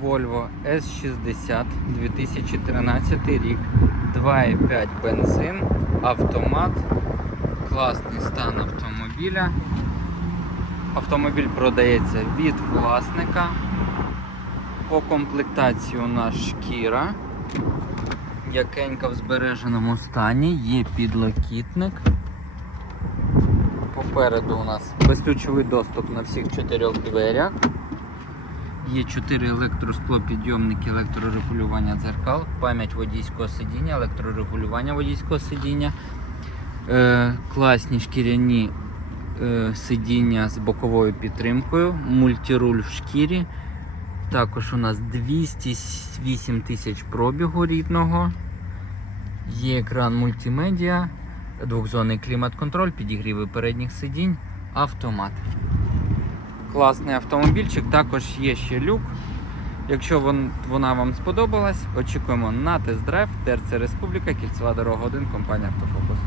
Volvo S60 2013 рік. 2,5 бензин, автомат. Класний стан автомобіля. Автомобіль продається від власника. По комплектації у нас шкіра. Якенька в збереженому стані, є підлокітник. Попереду у нас безключовий доступ на всіх чотирьох дверях. Є 4 електросклопідйомники, електрорегулювання дзеркал, пам'ять водійського сидіння, електрорегулювання водійського сидіння, е, класні шкіряні е, сидіння з боковою підтримкою, мультируль в шкірі. Також у нас 208 тисяч пробігу рідного. Є екран мультимедіа, двохзонний клімат-контроль, підігріви передніх сидінь, автомат. Класний автомобільчик, також є ще люк. Якщо вон- вона вам сподобалась, очікуємо на тест-драйв ТРЦ Республіка, Кільцева дорога 1, компанія Автофокус.